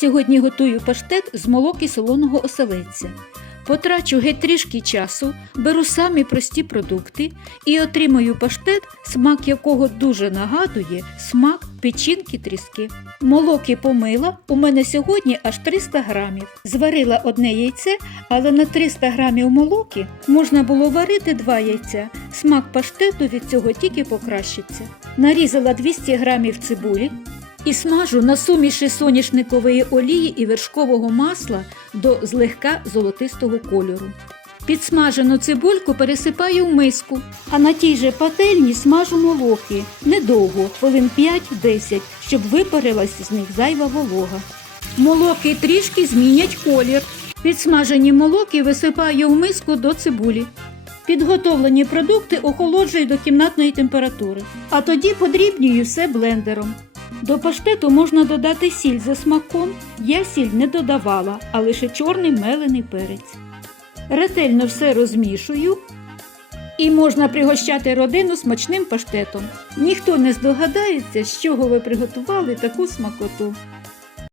Сьогодні готую паштет з молоки солоного оселедця. Потрачу геть трішки часу, беру самі прості продукти і отримаю паштет, смак якого дуже нагадує смак печінки тріски. Молоки помила, у мене сьогодні аж 300 грамів. Зварила одне яйце, але на 300 грамів молоки можна було варити два яйця. Смак паштету від цього тільки покращиться. Нарізала 200 грамів цибулі, і смажу на суміші соняшникової олії і вершкового масла до злегка золотистого кольору. Підсмажену цибульку пересипаю в миску, а на тій же пательні смажу молоки недовго, хвилин 5-10, щоб випарилась з них зайва волога. Молоки трішки змінять колір. Підсмажені молоки висипаю в миску до цибулі. Підготовлені продукти охолоджую до кімнатної температури, а тоді подрібнюю все блендером. До паштету можна додати сіль за смаком. Я сіль не додавала, а лише чорний мелений перець. Ретельно все розмішую і можна пригощати родину смачним паштетом. Ніхто не здогадається, з чого ви приготували таку смакоту.